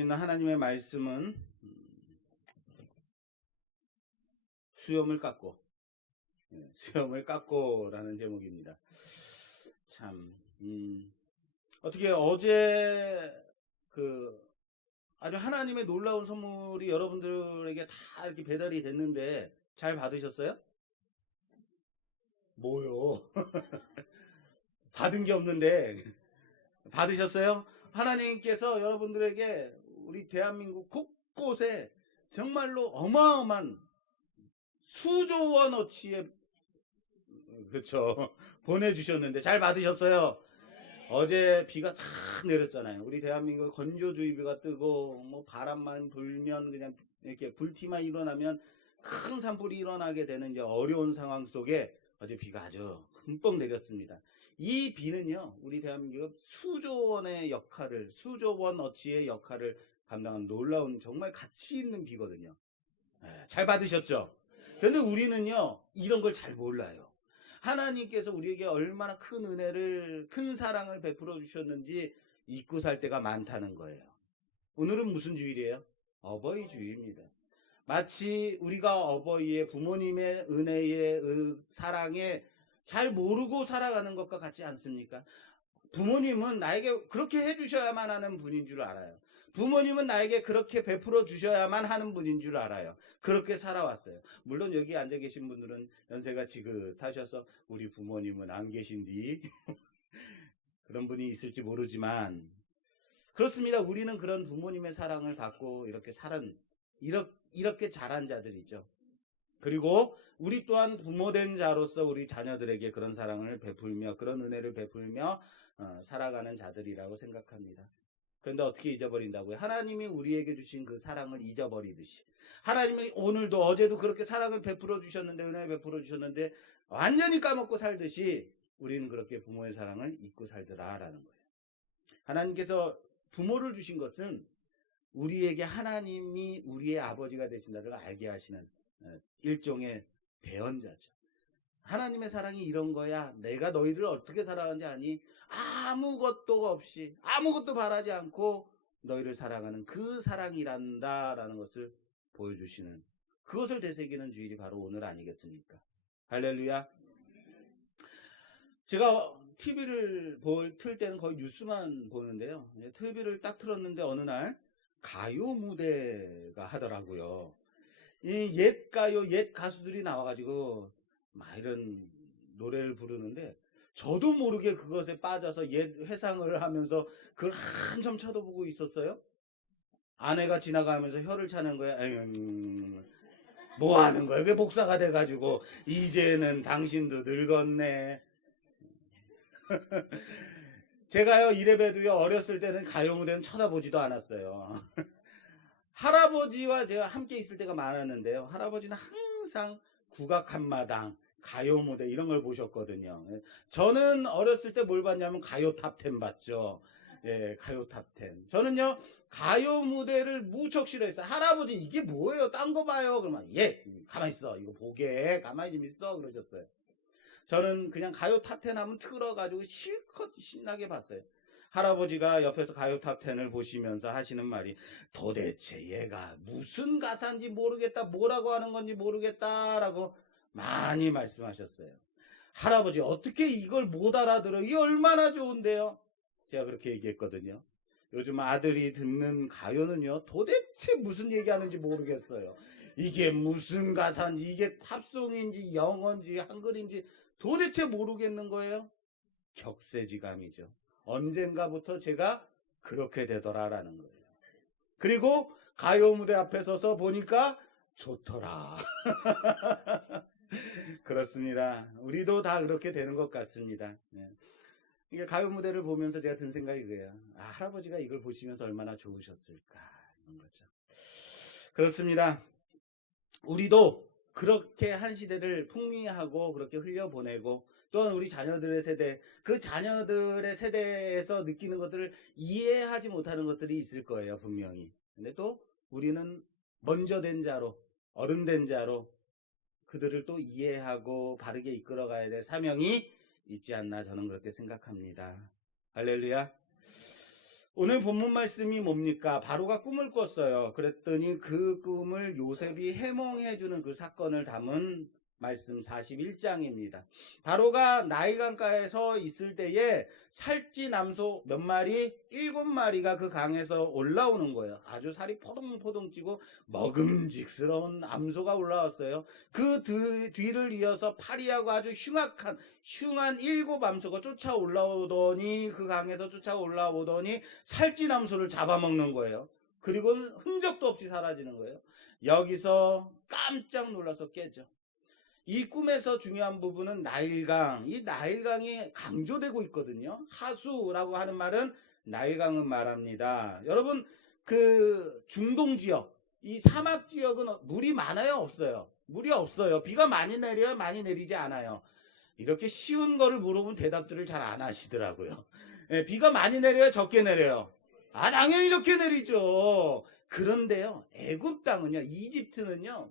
주신 하나님의 말씀은 수염을 깎고라는 제목입니다. 참 어떻게 어제 아주 하나님의 놀라운 선물이 여러분들에게 다 이렇게 배달이 됐는데 잘 받으셨어요? 뭐요? 받은 게 없는데 받으셨어요? 하나님께서 여러분들에게 우리 대한민국 곳곳에 정말로 어마어마한 수조 원어치의 그렇죠 보내주셨는데 잘 받으셨어요? 어제 비가 쫙 내렸잖아요. 우리 대한민국 건조주의보가 뜨고 뭐 바람만 불면 그냥 이렇게 불티만 일어나면 큰 산불이 일어나게 되는 이제 어려운 상황 속에 어제 비가 아주 흠뻑 내렸습니다. 이 비는요, 우리 대한민국 수조 원어치의 역할을 감당한 놀라운 정말 가치 있는 비거든요. 잘 받으셨죠? 근데 우리는요, 이런 걸 잘 몰라요. 하나님께서 우리에게 얼마나 큰 은혜를, 큰 사랑을 베풀어 주셨는지 잊고 살 때가 많다는 거예요. 오늘은 무슨 주일이에요? 어버이 주일입니다. 마치 우리가 어버이의 부모님의 은혜의 사랑에 잘 모르고 살아가는 것과 같지 않습니까? 부모님은 나에게 그렇게 해주셔야만 하는 분인 줄 알아요. 부모님은 나에게 그렇게 베풀어 주셔야만 하는 분인 줄 알아요. 그렇게 살아왔어요. 물론 여기 앉아 계신 분들은 연세가 지긋하셔서 우리 부모님은 안 계신디 그런 분이 있을지 모르지만 그렇습니다. 우리는 그런 부모님의 사랑을 받고 이렇게 자란 자들이죠. 그리고 우리 또한 부모된 자로서 우리 자녀들에게 그런 사랑을 베풀며 그런 은혜를 베풀며 살아가는 자들이라고 생각합니다. 그런데 어떻게 잊어버린다고요? 하나님이 우리에게 주신 그 사랑을 잊어버리듯이 하나님이 오늘도 어제도 그렇게 사랑을 베풀어 주셨는데 은혜를 베풀어 주셨는데 완전히 까먹고 살듯이 우리는 그렇게 부모의 사랑을 잊고 살더라라는 거예요. 하나님께서 부모를 주신 것은 우리에게 하나님이 우리의 아버지가 되신다는 걸 알게 하시는 일종의 대언자죠. 하나님의 사랑이 이런 거야. 내가 너희를 어떻게 사랑하는지 아니? 아무것도 없이 아무것도 바라지 않고 너희를 사랑하는 그 사랑이란다라는 것을 보여주시는, 그것을 되새기는 주일이 바로 오늘 아니겠습니까? 할렐루야. 제가 TV를 틀 때는 거의 뉴스만 보는데요. TV를 딱 틀었는데 어느 날 가요 무대가 하더라고요. 이 옛 가요, 옛 가수들이 나와가지고 막 이런 노래를 부르는데 저도 모르게 그것에 빠져서 옛 회상을 하면서 그걸 한참 쳐다보고 있었어요. 아내가 지나가면서 혀를 차는 거야. 뭐 하는 거야? 왜 목사가 돼가지고 이제는 당신도 늙었네. 제가요 이래봬도요 어렸을 때는 가요 무대는 쳐다보지도 않았어요. 할아버지와 제가 함께 있을 때가 많았는데요. 할아버지는 항상 국악 한마당, 가요 무대 이런 걸 보셨거든요. 저는 어렸을 때 뭘 봤냐면 가요 탑10 봤죠. 예, 가요 탑10. 저는요 가요 무대를 무척 싫어했어요. 할아버지 이게 뭐예요? 딴 거 봐요. 그러면 예, 가만히 있어. 이거 보게. 가만히 좀 있어. 그러셨어요. 저는 그냥 가요 탑10 하면 틀어가지고 실컷 신나게 봤어요. 할아버지가 옆에서 가요 탑10을 보시면서 하시는 말이 도대체 얘가 무슨 가사인지 모르겠다, 뭐라고 하는 건지 모르겠다라고 많이 말씀하셨어요. 할아버지 어떻게 이걸 못 알아들어? 이게 얼마나 좋은데요? 제가 그렇게 얘기했거든요. 요즘 아들이 듣는 가요는요 도대체 무슨 얘기하는지 모르겠어요. 이게 무슨 가사인지, 이게 팝송인지 영어인지 한글인지 도대체 모르겠는 거예요. 격세지감이죠. 언젠가부터 제가 그렇게 되더라라는 거예요. 그리고 가요 무대 앞에 서서 보니까 좋더라. 그렇습니다. 우리도 다 그렇게 되는 것 같습니다. 이게 가요 무대를 보면서 제가 든 생각이 그래요. 할아버지가 이걸 보시면서 얼마나 좋으셨을까 이런 거죠. 그렇습니다. 우리도 그렇게 한 시대를 풍미하고 그렇게 흘려보내고 또한 우리 자녀들의 세대, 그 자녀들의 세대에서 느끼는 것들을 이해하지 못하는 것들이 있을 거예요, 분명히. 근데 또 우리는 먼저 된 자로, 어른 된 자로 그들을 또 이해하고 바르게 이끌어가야 될 사명이 있지 않나 저는 그렇게 생각합니다. 할렐루야. 오늘 본문 말씀이 뭡니까? 바로가 꿈을 꿨어요. 그랬더니 그 꿈을 요셉이 해몽해주는 그 사건을 담은 말씀 41장입니다. 바로가 나일강가에 서 있을 때에 살찐 암소 몇 마리? 7마리가 그 강에서 올라오는 거예요. 아주 살이 포동포동 찌고 먹음직스러운 암소가 올라왔어요. 그 뒤를 이어서 파리하고 아주 흉한 7암소가 쫓아 올라오더니 그 강에서 쫓아 올라오더니 살찐 암소를 잡아먹는 거예요. 그리고는 흔적도 없이 사라지는 거예요. 여기서 깜짝 놀라서 깨죠. 이 꿈에서 중요한 부분은 나일강, 이 나일강이 강조되고 있거든요. 하수라고 하는 말은 나일강은 말합니다. 여러분, 그 중동 지역, 이 사막 지역은 물이 많아요, 없어요? 물이 없어요. 비가 많이 내려요, 많이 내리지 않아요. 이렇게 쉬운 거를 물어보면 대답들을 잘 안 하시더라고요. 예, 비가 많이 내려요, 적게 내려요? 당연히 적게 내리죠. 그런데요, 애굽 땅은요, 이집트는요,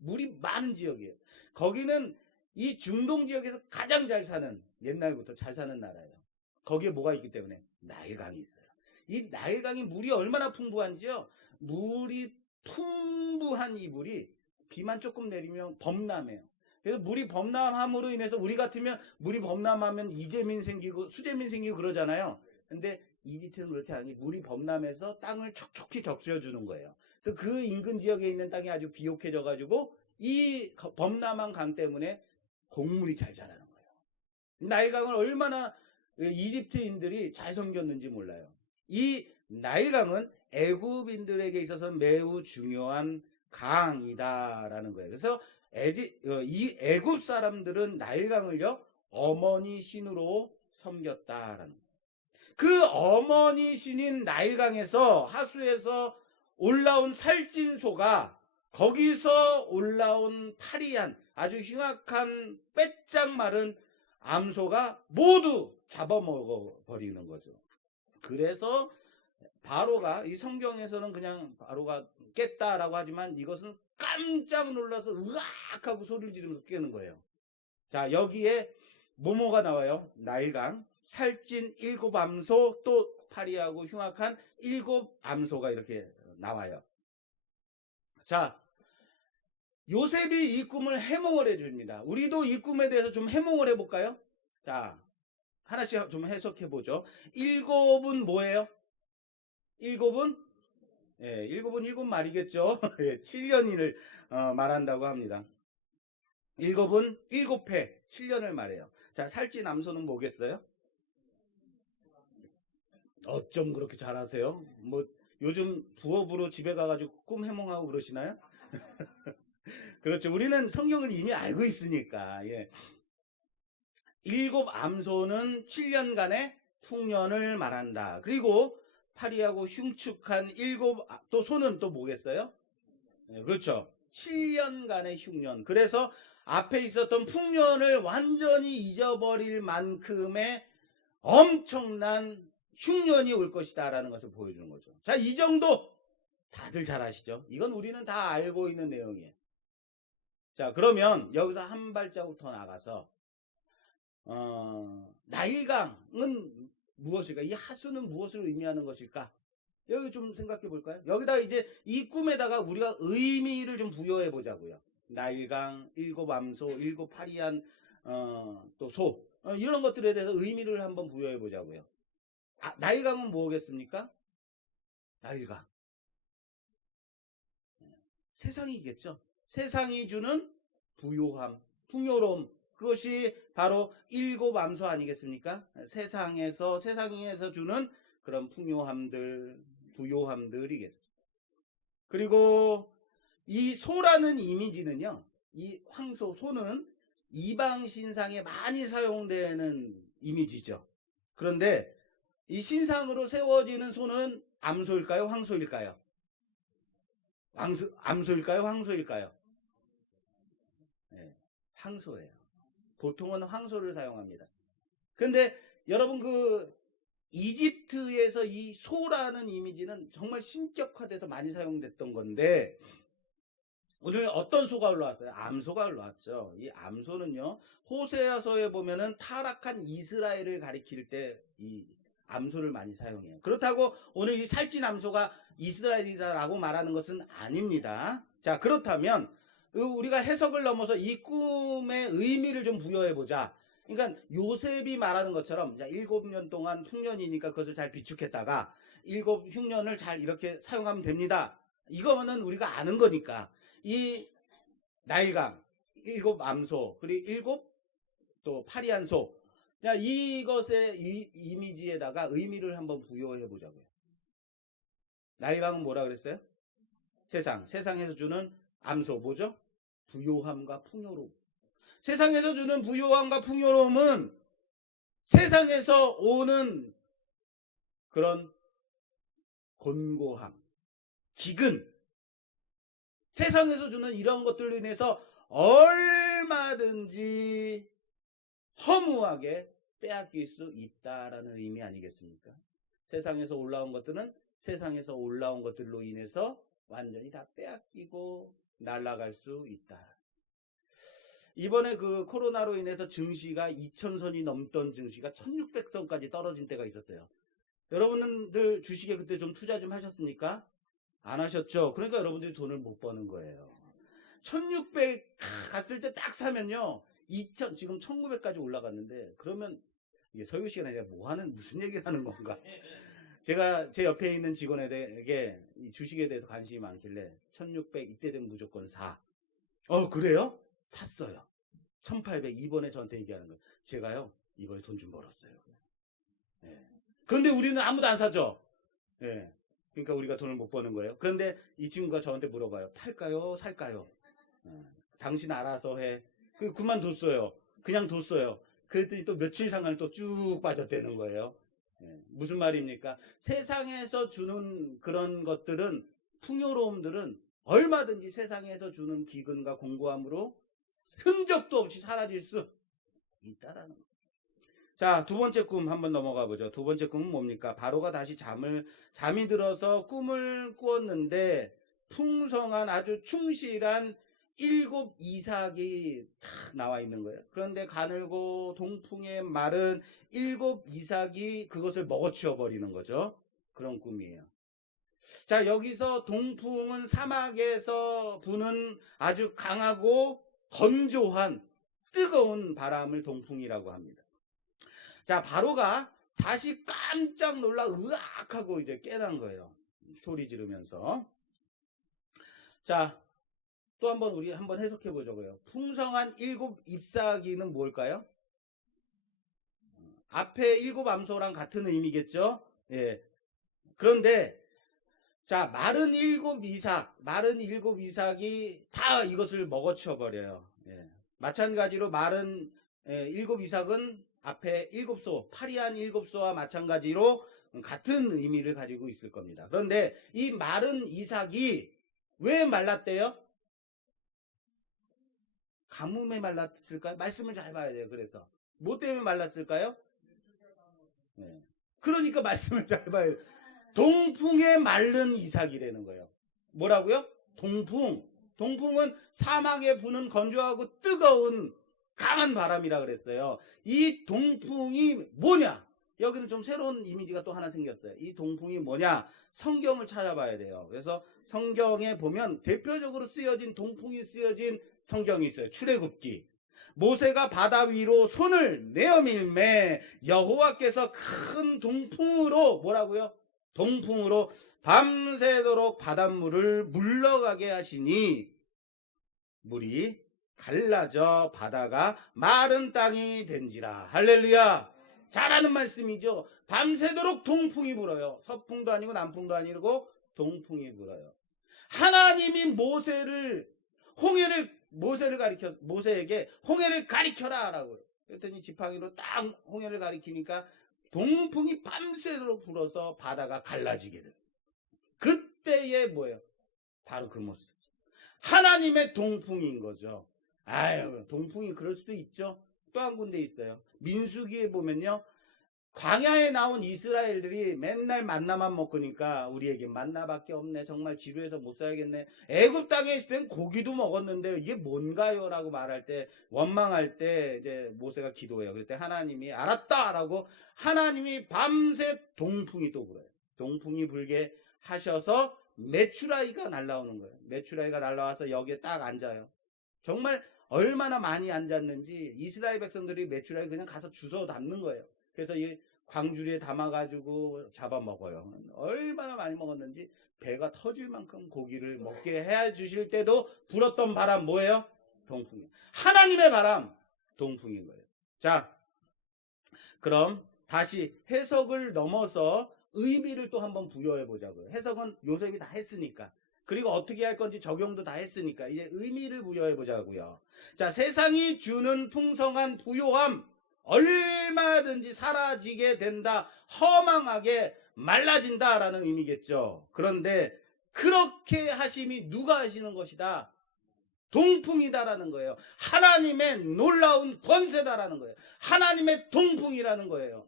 물이 많은 지역이에요. 거기는 이 중동 지역에서 가장 잘 사는, 옛날부터 잘 사는 나라예요. 거기에 뭐가 있기 때문에? 나일강이 있어요. 이 나일강이 물이 얼마나 풍부한지요. 물이 풍부한 이 물이 비만 조금 내리면 범람해요. 그래서 물이 범람함으로 인해서 우리 같으면 물이 범람하면 이재민 생기고 수재민 생기고 그러잖아요. 근데 이집트는 그렇지 않으니 물이 범람해서 땅을 촉촉히 적셔주는 거예요. 그래서 그 인근 지역에 있는 땅이 아주 비옥해져 가지고 이 범람한 강 때문에 곡물이 잘 자라는 거예요. 나일강을 얼마나 이집트인들이 잘 섬겼는지 몰라요. 이 나일강은 애굽인들에게 있어서는 매우 중요한 강이다라는 거예요. 그래서 이 애굽 사람들은 나일강을요 어머니 신으로 섬겼다라는 거예요. 그 어머니 신인 나일강에서 하수에서 올라온 살찐 소가 거기서 올라온 파리한 아주 흉악한 빼짝 마른 암소가 모두 잡아먹어 버리는 거죠. 그래서 바로가 이 성경에서는 그냥 바로가 깼다라고 하지만 이것은 깜짝 놀라서 으악 하고 소리를 지르면서 깨는 거예요. 자, 여기에 뭐뭐가 나와요? 나일강, 살찐 7암소, 또 파리하고 흉악한 7암소가 이렇게 나와요. 자, 요셉이 이 꿈을 해몽을 해줍니다. 우리도 이 꿈에 대해서 좀 해몽을 해볼까요? 자, 하나씩 좀 해석해보죠. 7은 뭐예요? 7은? 예, 7은 7마리겠죠. 예, 7년을 말한다고 합니다. 7은 7회, 7년을 말해요. 자, 살찐 암소는 뭐겠어요? 어쩜 그렇게 잘하세요? 뭐 요즘 부업으로 집에 가가지고 꿈 해몽하고 그러시나요? 그렇죠. 우리는 성경을 이미 알고 있으니까. 예. 7암소는 7년간의 풍년을 말한다. 그리고 파리하고 흉측한 또 소는 또 뭐겠어요? 예, 그렇죠. 7년간의 흉년. 그래서 앞에 있었던 풍년을 완전히 잊어버릴 만큼의 엄청난 흉년이 올 것이다 라는 것을 보여주는 거죠. 자, 이 정도 다들 잘 아시죠? 이건 우리는 다 알고 있는 내용이에요. 자, 그러면 여기서 한 발자국 더 나가서 나일강은 무엇일까? 이 하수는 무엇을 의미하는 것일까? 여기 좀 생각해 볼까요? 여기다 이제 이 꿈에다가 우리가 의미를 좀 부여해 보자고요. 나일강, 7암소, 7파리한 또 소, 이런 것들에 대해서 의미를 한번 부여해 보자고요. 나일강은 뭐겠습니까? 나일강. 세상이겠죠. 세상이 주는 부요함, 풍요로움, 그것이 바로 7암소 아니겠습니까? 세상에서 주는 그런 풍요함들, 부요함들이겠죠. 그리고 이 소라는 이미지는요, 이 황소, 소는 이방 신상에 많이 사용되는 이미지죠. 그런데 이 신상으로 세워지는 소는 암소일까요? 황소일까요? 암소일까요? 황소일까요? 네, 황소예요. 보통은 황소를 사용합니다. 근데 여러분 이집트에서 이 소라는 이미지는 정말 신격화돼서 많이 사용됐던 건데 오늘 어떤 소가 올라왔어요? 암소가 올라왔죠. 이 암소는요, 호세아서에 보면은 타락한 이스라엘을 가리킬 때 이 암소를 많이 사용해요. 그렇다고 오늘 이 살찐 암소가 이스라엘이다라고 말하는 것은 아닙니다. 자, 그렇다면 우리가 해석을 넘어서 이 꿈의 의미를 좀 부여해보자. 그러니까 요셉이 말하는 것처럼 7년 동안 흉년이니까 그것을 잘 비축했다가 7흉년을 잘 이렇게 사용하면 됩니다. 이거는 우리가 아는 거니까. 이 나일강, 7암소, 그리고 7또 파리한 소. 이것의 이미지에다가 의미를 한번 부여해 보자고요. 나일강은 뭐라 그랬어요? 세상에서 주는 암소 뭐죠? 부요함과 풍요로움. 세상에서 주는 부요함과 풍요로움은 세상에서 오는 그런 곤고함, 기근, 세상에서 주는 이런 것들로 인해서 얼마든지 허무하게 빼앗길 수 있다라는 의미 아니겠습니까? 세상에서 올라온 것들은 세상에서 올라온 것들로 인해서 완전히 다 빼앗기고 날아갈 수 있다. 이번에 그 코로나로 인해서 증시가 2000선이 넘던 증시가 1600선까지 떨어진 때가 있었어요. 여러분들 주식에 그때 좀 투자 좀 하셨습니까? 안 하셨죠? 그러니까 여러분들이 돈을 못 버는 거예요. 1600 갔을 때 딱 사면요. 지금 1900까지 올라갔는데, 그러면 이게 서유 씨가 내가 무슨 얘기를 하는 건가? 제가 제 옆에 있는 직원에게 이 주식에 대해서 관심이 많길래 1600 이때 되면 무조건 사. 그래요? 샀어요. 1800 이번에 저한테 얘기하는 거예요. 제가요 이번에 돈 좀 벌었어요. 예. 그런데 우리는 아무도 안 사죠. 예. 그러니까 우리가 돈을 못 버는 거예요. 그런데 이 친구가 저한테 물어봐요. 팔까요? 살까요? 당신 알아서 해. 그만뒀어요. 그냥 뒀어요. 그랬더니 또 며칠 상간에 또 쭉 빠졌다는 거예요. 무슨 말입니까? 세상에서 주는 그런 것들은, 풍요로움들은 얼마든지 세상에서 주는 기근과 공고함으로 흔적도 없이 사라질 수 있다라는 거예요. 자, 두 번째 꿈 한번 넘어가 보죠. 두 번째 꿈은 뭡니까? 바로가 다시 잠이 들어서 꿈을 꾸었는데 풍성한 아주 충실한 7 이삭이 탁 나와 있는 거예요. 그런데 가늘고 동풍에 마른 7 이삭이 그것을 먹어치워 버리는 거죠. 그런 꿈이에요. 자, 여기서 동풍은 사막에서 부는 아주 강하고 건조한 뜨거운 바람을 동풍이라고 합니다. 자, 바로가 다시 깜짝 놀라 으악하고 이제 깨난 거예요. 소리 지르면서. 자, 또 한번 우리 한번 해석해 보자고요. 풍성한 7 잎사귀는 뭘까요? 앞에 7 암소랑 같은 의미겠죠? 예. 그런데 자, 마른 7 이삭이 다 이것을 먹어치워 버려요. 예. 마찬가지로 마른 7 이삭은 앞에 7소, 파리한 7소와 마찬가지로 같은 의미를 가지고 있을 겁니다. 그런데 이 마른 이삭이 왜 말랐대요? 가뭄에 말랐을까요? 말씀을 잘 봐야 돼요. 그래서 뭐 때문에 말랐을까요? 네. 그러니까 말씀을 잘 봐야 돼요. 동풍에 마른 이삭이라는 거예요. 뭐라고요? 동풍은 사막에 부는 건조하고 뜨거운 강한 바람이라 그랬어요. 이 동풍이 뭐냐? 여기는 좀 새로운 이미지가 또 하나 생겼어요. 이 동풍이 뭐냐? 성경을 찾아봐야 돼요. 그래서 성경에 보면 대표적으로 동풍이 쓰여진 성경이 있어요. 출애굽기. 모세가 바다 위로 손을 내어 밀매 여호와께서 큰 동풍으로 뭐라고요? 동풍으로 밤새도록 바닷물을 물러가게 하시니 물이 갈라져 바다가 마른 땅이 된지라. 할렐루야. 잘하는 말씀이죠. 밤새도록 동풍이 불어요. 서풍도 아니고 남풍도 아니고 동풍이 불어요. 하나님이 모세에게 홍해를 가리켜라 라고. 그랬더니 지팡이로 딱 홍해를 가리키니까 동풍이 밤새도록 불어서 바다가 갈라지게 돼요. 그때의 뭐예요? 바로 그 모습. 하나님의 동풍인 거죠. 동풍이 그럴 수도 있죠. 또 한 군데 있어요. 민수기에 보면요. 광야에 나온 이스라엘들이 맨날 만나만 먹으니까 우리에게 만나밖에 없네. 정말 지루해서 못 살겠네. 애굽 땅에 있을 땐 고기도 먹었는데 이게 뭔가요? 라고 말할 때, 원망할 때 이제 모세가 기도해요. 그럴 때 하나님이 알았다! 라고 하나님이 밤새 동풍이 또 불어요. 동풍이 불게 하셔서 메추라기가 날라오는 거예요. 메추라기가 날라와서 여기에 딱 앉아요. 정말 얼마나 많이 앉았는지 이스라엘 백성들이 메추라기 그냥 가서 주워 담는 거예요. 그래서 이 광주리에 담아가지고 잡아먹어요. 얼마나 많이 먹었는지 배가 터질 만큼 고기를 먹게 해주실 때도 불었던 바람 뭐예요? 동풍이에요. 하나님의 바람, 동풍인 거예요. 자, 그럼 다시 해석을 넘어서 의미를 또 한번 부여해 보자고요. 해석은 요셉이 다 했으니까. 그리고 어떻게 할 건지 적용도 다 했으니까 이제 의미를 부여해 보자고요. 자, 세상이 주는 풍성한 부요함, 얼마든지 사라지게 된다. 허망하게 말라진다라는 의미겠죠. 그런데 그렇게 하심이 누가 하시는 것이다? 동풍이다라는 거예요. 하나님의 놀라운 권세다라는 거예요. 하나님의 동풍이라는 거예요.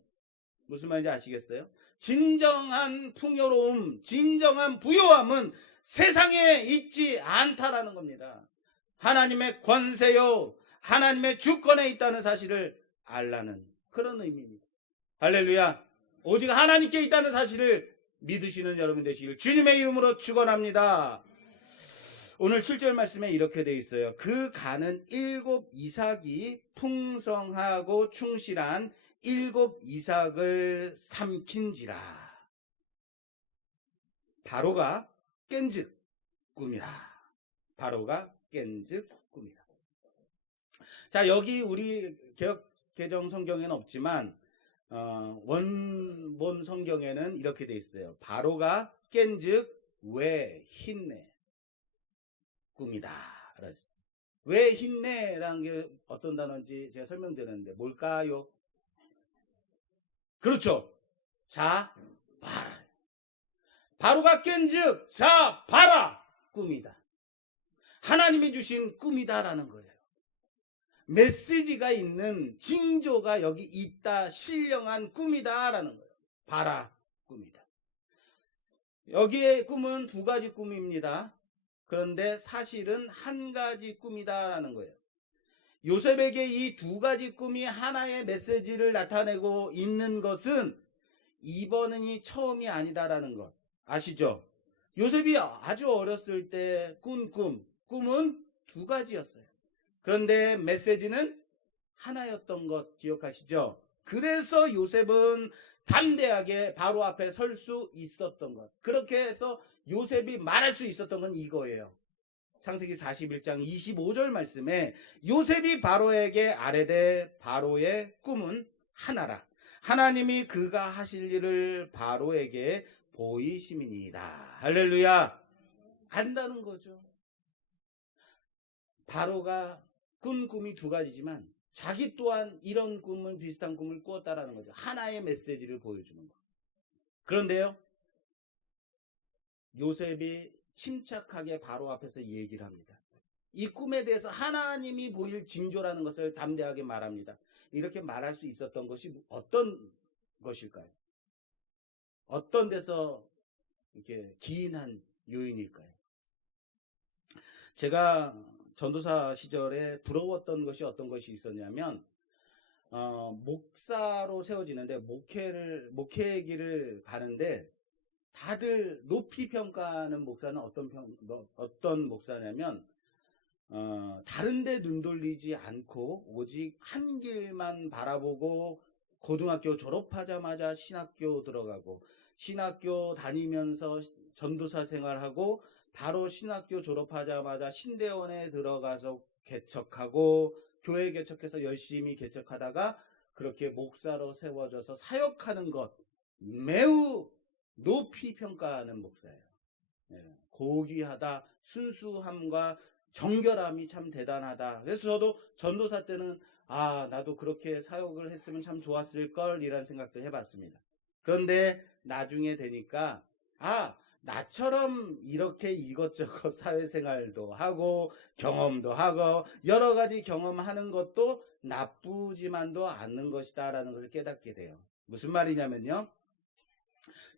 무슨 말인지 아시겠어요? 진정한 풍요로움, 진정한 부요함은 세상에 있지 않다라는 겁니다. 하나님의 권세요, 하나님의 주권에 있다는 사실을 알라는 그런 의미입니다. 할렐루야. 오직 하나님께 있다는 사실을 믿으시는 여러분 되시길 주님의 이름으로 축원합니다. 오늘 7절 말씀에 이렇게 되어 있어요. 그 가는 7 이삭이 풍성하고 충실한 7 이삭을 삼킨지라. 바로가 깬즉 꿈이라. 바로가 깬즉 꿈이라. 자, 여기 우리 개정 성경에는 없지만 원본 성경에는 이렇게 돼 있어요. 바로가 깬즉 왜 힘내 꿈이다. 왜 힘내라는 게 어떤 단어인지 제가 설명드렸는데 뭘까요? 그렇죠. 자 봐라. 바로가 깬즉 자 봐라. 꿈이다. 하나님이 주신 꿈이다라는 거예요. 메시지가 있는 징조가 여기 있다. 신령한 꿈이다라는 거예요. 봐라. 꿈이다. 여기에 꿈은 2가지 꿈입니다. 그런데 사실은 1가지 꿈이다라는 거예요. 요셉에게 이 2가지 꿈이 하나의 메시지를 나타내고 있는 것은 이번이 처음이 아니다라는 것 아시죠? 요셉이 아주 어렸을 때 꾼 꿈은 2가지였어요. 그런데 메시지는 하나였던 것 기억하시죠? 그래서 요셉은 담대하게 바로 앞에 설 수 있었던 것. 그렇게 해서 요셉이 말할 수 있었던 건 이거예요. 창세기 41장 25절 말씀에 요셉이 바로에게 아뢰되 바로의 꿈은 하나라. 하나님이 그가 하실 일을 바로에게 보이심이니이다. 할렐루야. 안다는 거죠. 바로가 꾼 꿈이 2가지지만 자기 또한 이런 꿈을 비슷한 꿈을 꾸었다라는 거죠. 하나의 메시지를 보여주는 거. 그런데요, 요셉이 침착하게 바로 앞에서 얘기를 합니다. 이 꿈에 대해서 하나님이 보일 징조라는 것을 담대하게 말합니다. 이렇게 말할 수 있었던 것이 어떤 것일까요? 어떤 데서 이렇게 기인한 요인일까요? 제가 전도사 시절에 부러웠던 것이 어떤 것이 있었냐면 목사로 세워지는데 목회의 길을 가는데 다들 높이 평가하는 목사는 어떤 목사냐면 다른 데 눈 돌리지 않고 오직 한 길만 바라보고 고등학교 졸업하자마자 신학교 들어가고 신학교 다니면서 전도사 생활하고 바로 신학교 졸업하자마자 신대원에 들어가서 개척하고 교회 개척해서 열심히 개척하다가 그렇게 목사로 세워져서 사역하는 것 매우 높이 평가하는 목사예요. 고귀하다, 순수함과 정결함이 참 대단하다. 그래서 저도 전도사 때는 나도 그렇게 사역을 했으면 참 좋았을 걸 이런 생각도 해봤습니다. 그런데 나중에 되니까 나처럼 이렇게 이것저것 사회생활도 하고 경험도 하고 여러 가지 경험하는 것도 나쁘지만도 않는 것이다 라는 것을 깨닫게 돼요. 무슨 말이냐면요.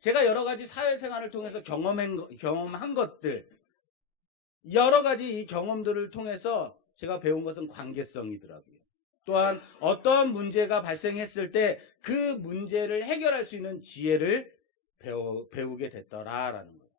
제가 여러 가지 사회생활을 통해서 경험한 것들, 여러 가지 이 경험들을 통해서 제가 배운 것은 관계성이더라고요. 또한 어떤 문제가 발생했을 때 그 문제를 해결할 수 있는 지혜를 배우게 됐더라라는 거예요.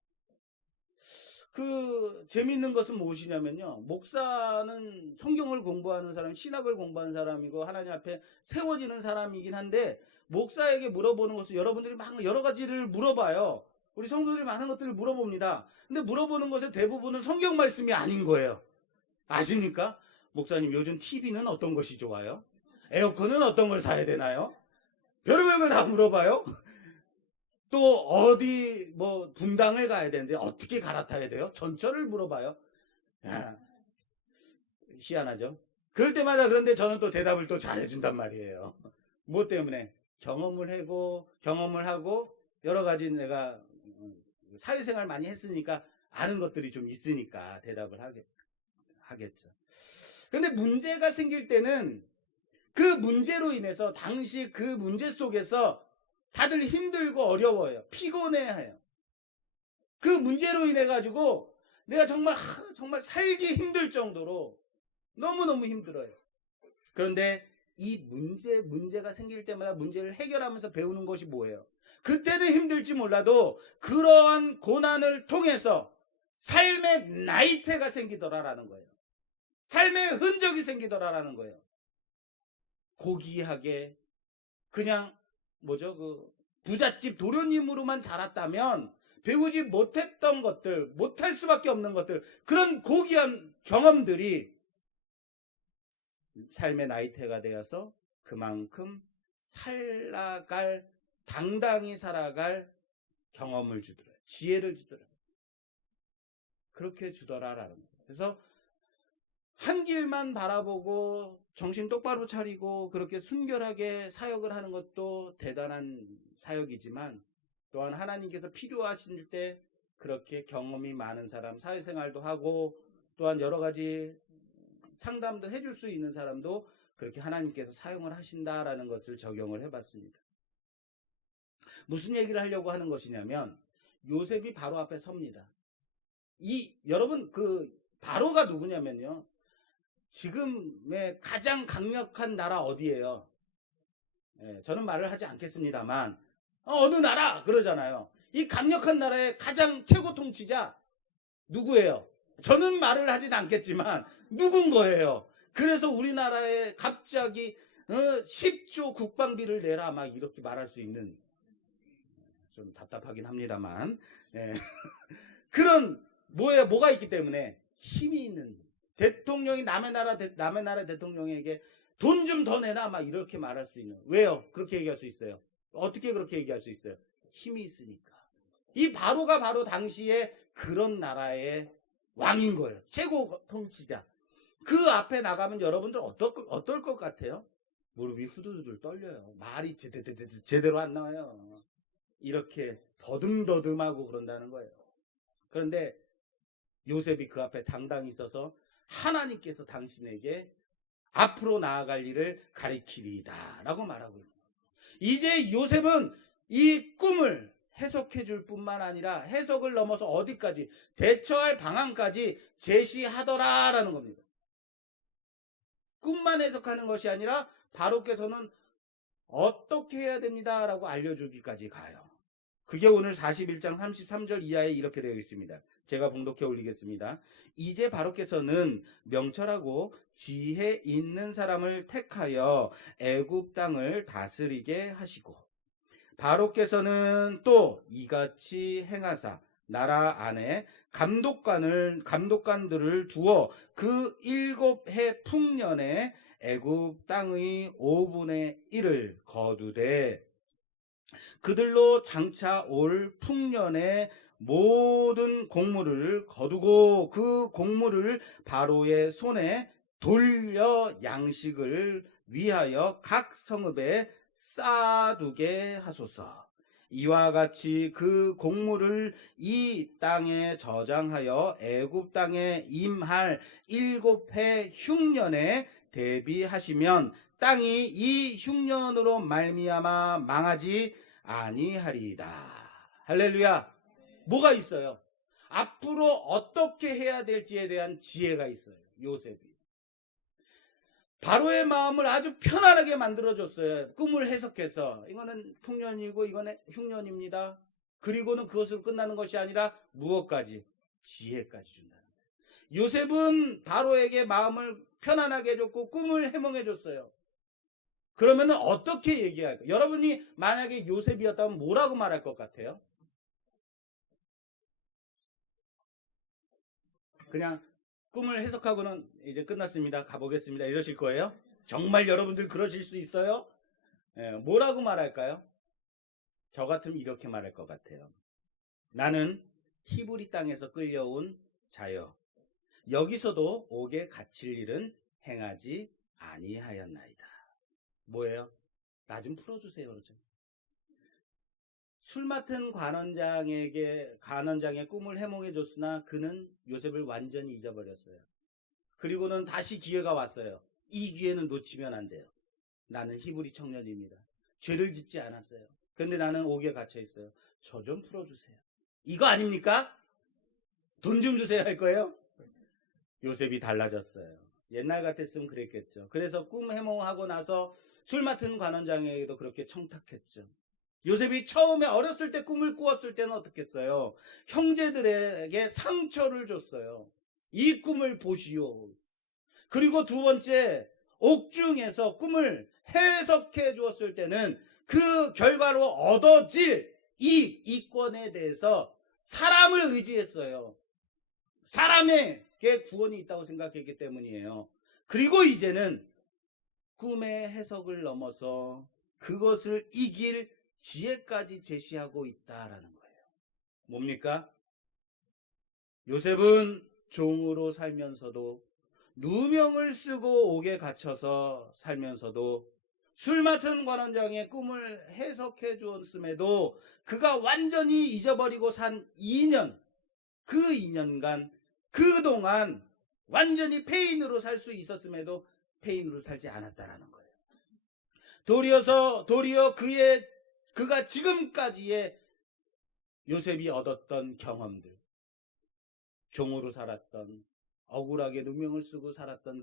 그 재미있는 것은 무엇이냐면요. 목사는 성경을 공부하는 사람, 신학을 공부하는 사람이고 하나님 앞에 세워지는 사람이긴 한데 목사에게 물어보는 것은 여러분들이 막 여러 가지를 물어봐요. 우리 성도들이 많은 것들을 물어봅니다. 근데 물어보는 것의 대부분은 성경 말씀이 아닌 거예요. 아십니까? 목사님 요즘 TV는 어떤 것이 좋아요? 에어컨은 어떤 걸 사야 되나요? 별의별 걸 다 물어봐요. 또 어디 뭐 분당을 가야 되는데 어떻게 갈아타야 돼요? 전철을 물어봐요. 야, 희한하죠? 그럴 때마다 그런데 저는 또 대답을 또 잘해준단 말이에요. 뭐 때문에? 경험을 하고 여러 가지 내가 사회생활 많이 했으니까 아는 것들이 좀 있으니까 대답을 하겠죠. 근데 문제가 생길 때는 그 문제로 인해서 당시 그 문제 속에서 다들 힘들고 어려워요. 피곤해해요. 그 문제로 인해 가지고 내가 정말 살기 힘들 정도로 너무너무 힘들어요. 그런데 이 문제가 생길 때마다 문제를 해결하면서 배우는 것이 뭐예요? 그때는 힘들지 몰라도 그러한 고난을 통해서 삶의 나이테가 생기더라라는 거예요. 삶의 흔적이 생기더라라는 거예요. 고귀하게 그냥 부잣집 도련님으로만 자랐다면 배우지 못했던 것들, 못할 수밖에 없는 것들, 그런 고귀한 경험들이 삶의 나이테가 되어서 그만큼 당당히 살아갈 경험을 주더라. 지혜를 주더라. 그렇게 주더라라는 거예요. 그래서 한 길만 바라보고 정신 똑바로 차리고 그렇게 순결하게 사역을 하는 것도 대단한 사역이지만 또한 하나님께서 필요하실 때 그렇게 경험이 많은 사람, 사회생활도 하고 또한 여러 가지 상담도 해줄 수 있는 사람도 그렇게 하나님께서 사용을 하신다라는 것을 적용을 해봤습니다. 무슨 얘기를 하려고 하는 것이냐면 요셉이 바로 앞에 섭니다. 여러분 바로가 누구냐면요. 지금의 가장 강력한 나라 어디예요? 저는 말을 하지 않겠습니다만 어느 나라 그러잖아요. 이 강력한 나라의 가장 최고 통치자 누구예요? 저는 말을 하진 않겠지만 누군 거예요. 그래서 우리나라에 갑자기 10조 국방비를 내라 막 이렇게 말할 수 있는, 좀 답답하긴 합니다만 그런 뭐가 있기 때문에 힘이 있는 대통령이 남의 나라 대통령에게 돈 좀 더 내놔 막 이렇게 말할 수 있는. 왜요? 그렇게 얘기할 수 있어요. 어떻게 그렇게 얘기할 수 있어요? 힘이 있으니까. 이 바로가 바로 당시에 그런 나라의 왕인 거예요. 최고 통치자. 그 앞에 나가면 여러분들 어떨 것 같아요? 무릎이 후두두들 떨려요. 말이 제대로 안 나와요. 이렇게 더듬더듬하고 그런다는 거예요. 그런데 요셉이 그 앞에 당당히 있어서 하나님께서 당신에게 앞으로 나아갈 일을 가리키리이다 라고 말하고 있는 거예요. 이제 요셉은 이 꿈을 해석해 줄 뿐만 아니라 해석을 넘어서 어디까지 대처할 방안까지 제시하더라라는 겁니다. 꿈만 해석하는 것이 아니라 바로께서는 어떻게 해야 됩니다 라고 알려주기까지 가요. 그게 오늘 41장 33절 이하에 이렇게 되어 있습니다. 제가 봉독해 올리겠습니다. 이제 바로께서는 명철하고 지혜 있는 사람을 택하여 애굽 땅을 다스리게 하시고 바로께서는 또 이같이 행하사 나라 안에 감독관들을 두어 그 7해 풍년에 애굽 땅의 5분의 1을 거두되 그들로 장차 올 풍년에 모든 곡물을 거두고 그 곡물을 바로의 손에 돌려 양식을 위하여 각 성읍에 쌓아두게 하소서. 이와 같이 그 곡물을 이 땅에 저장하여 애굽 땅에 임할 7해 흉년에 대비하시면 땅이 이 흉년으로 말미암아 망하지 아니하리이다. 할렐루야. 뭐가 있어요? 앞으로 어떻게 해야 될지에 대한 지혜가 있어요. 요셉이. 바로의 마음을 아주 편안하게 만들어줬어요. 꿈을 해석해서 이거는 풍년이고 이거는 흉년입니다. 그리고는 그것으로 끝나는 것이 아니라 무엇까지? 지혜까지 준다는 거예요. 요셉은 바로에게 마음을 편안하게 해줬고 꿈을 해몽해줬어요. 그러면 어떻게 얘기할까요? 여러분이 만약에 요셉이었다면 뭐라고 말할 것 같아요? 그냥 꿈을 해석하고는 이제 끝났습니다. 가보겠습니다. 이러실 거예요? 정말 여러분들 그러실 수 있어요? 뭐라고 말할까요? 저 같으면 이렇게 말할 것 같아요. 나는 히브리 땅에서 끌려온 자여. 여기서도 옥에 갇힐 일은 행하지 아니하였나이다. 뭐예요? 나 좀 풀어주세요. 그러죠. 술 맡은 관원장의 꿈을 해몽해줬으나 그는 요셉을 완전히 잊어버렸어요. 그리고는 다시 기회가 왔어요. 이 기회는 놓치면 안 돼요. 나는 히브리 청년입니다. 죄를 짓지 않았어요. 근데 나는 옥에 갇혀 있어요. 저 좀 풀어주세요. 이거 아닙니까? 돈 좀 주세요 할 거예요? 요셉이 달라졌어요. 옛날 같았으면 그랬겠죠. 그래서 꿈 해몽하고 나서 술 맡은 관원장에게도 그렇게 청탁했죠. 요셉이 처음에 어렸을 때 꿈을 꾸었을 때는 어떻게 했어요? 형제들에게 상처를 줬어요. 이 꿈을 보시오. 그리고 두 번째, 옥중에서 꿈을 해석해 주었을 때는 그 결과로 얻어질 이 이권에 대해서 사람을 의지했어요. 사람에게 구원이 있다고 생각했기 때문이에요. 그리고 이제는 꿈의 해석을 넘어서 그것을 이길 지혜까지 제시하고 있다라는 거예요. 뭡니까? 요셉은 종으로 살면서도 누명을 쓰고 옥에 갇혀서 살면서도 술 맡은 관원장의 꿈을 해석해 주었음에도 그가 완전히 잊어버리고 산 2년, 그 2년간 그동안 완전히 페인으로 살 수 있었음에도 페인으로 살지 않았다라는 거예요. 도리어 그가 지금까지의 요셉이 얻었던 경험들, 종으로 살았던, 억울하게 누명을 쓰고 살았던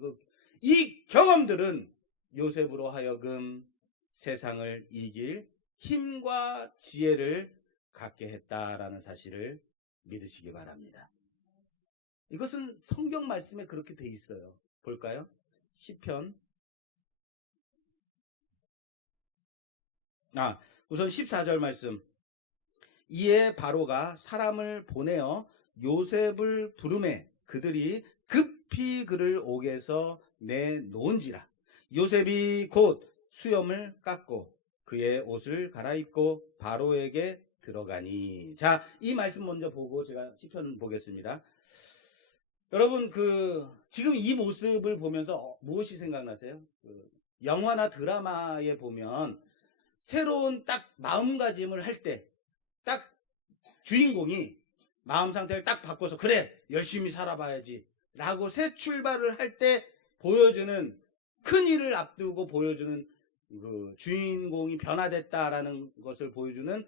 이 경험들은 요셉으로 하여금 세상을 이길 힘과 지혜를 갖게 했다라는 사실을 믿으시기 바랍니다. 이것은 성경 말씀에 그렇게 돼 있어요. 볼까요? 시편. 우선 14절 말씀. 이에 바로가 사람을 보내어 요셉을 부르매 그들이 급히 그를 옥에서 내놓은지라. 요셉이 곧 수염을 깎고 그의 옷을 갈아입고 바로에게 들어가니. 자, 이 말씀 먼저 보고 제가 시편 보겠습니다. 여러분, 지금 이 모습을 보면서 무엇이 생각나세요? 영화나 드라마에 보면 새로운 딱 마음가짐을 할 때 딱 주인공이 마음 상태를 딱 바꿔서 그래 열심히 살아봐야지 라고 새 출발을 할 때 보여주는, 큰 일을 앞두고 보여주는 주인공이 변화됐다라는 것을 보여주는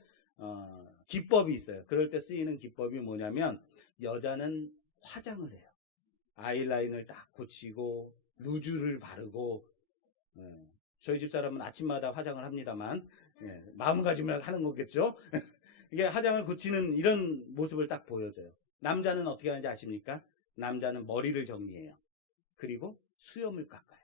기법이 있어요. 그럴 때 쓰이는 기법이 뭐냐면 여자는 화장을 해요. 아이라인을 딱 고치고 루즈를 바르고, 저희 집사람은 아침마다 화장을 합니다만 마음가짐을 하는 거겠죠. 이게 화장을 고치는 이런 모습을 딱 보여줘요. 남자는 어떻게 하는지 아십니까? 남자는 머리를 정리해요. 그리고 수염을 깎아요.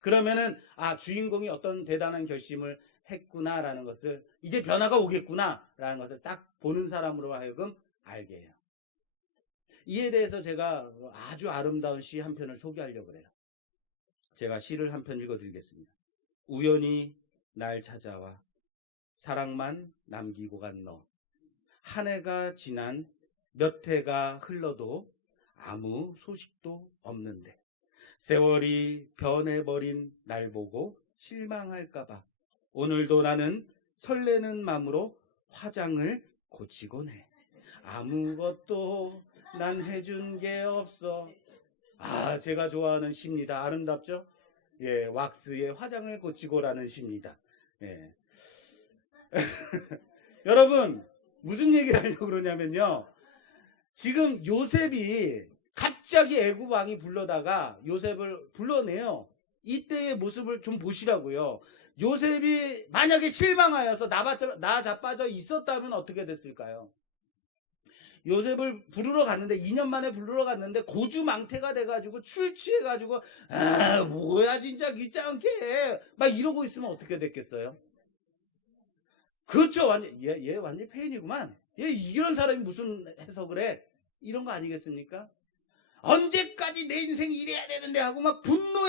그러면은 주인공이 어떤 대단한 결심을 했구나라는 것을, 이제 변화가 오겠구나라는 것을 딱 보는 사람으로 하여금 알게 해요. 이에 대해서 제가 아주 아름다운 시 한 편을 소개하려고 해요. 제가 시를 한 편 읽어드리겠습니다. 우연히 날 찾아와 사랑만 남기고 간 너. 한 해가 지난 몇 해가 흘러도 아무 소식도 없는데 세월이 변해버린 날 보고 실망할까봐 오늘도 나는 설레는 마음으로 화장을 고치곤 해. 아무것도 난 해준 게 없어. 제가 좋아하는 시입니다. 아름답죠? 예, 왁스의 화장을 고치고라는 시입니다. 예. 여러분, 무슨 얘기를 하려고 그러냐면요. 지금 요셉이 갑자기 애굽 왕이 불러다가 요셉을 불러내요. 이때의 모습을 좀 보시라고요. 요셉이 만약에 실망하여서 나 자빠져 있었다면 어떻게 됐을까요? 요셉을 부르러 갔는데 2년 만에 부르러 갔는데 고주망태가 돼가지고 출치해가지고 아 뭐야 진짜 귀찮게 막 이러고 있으면 어떻게 됐겠어요? 그렇죠. 완전 얘 완전 페인이구만. 얘 이런 사람이 무슨 해석을 해? 이런 거 아니겠습니까? 언제까지 내 인생이 이래야 되는데 하고 막 분노에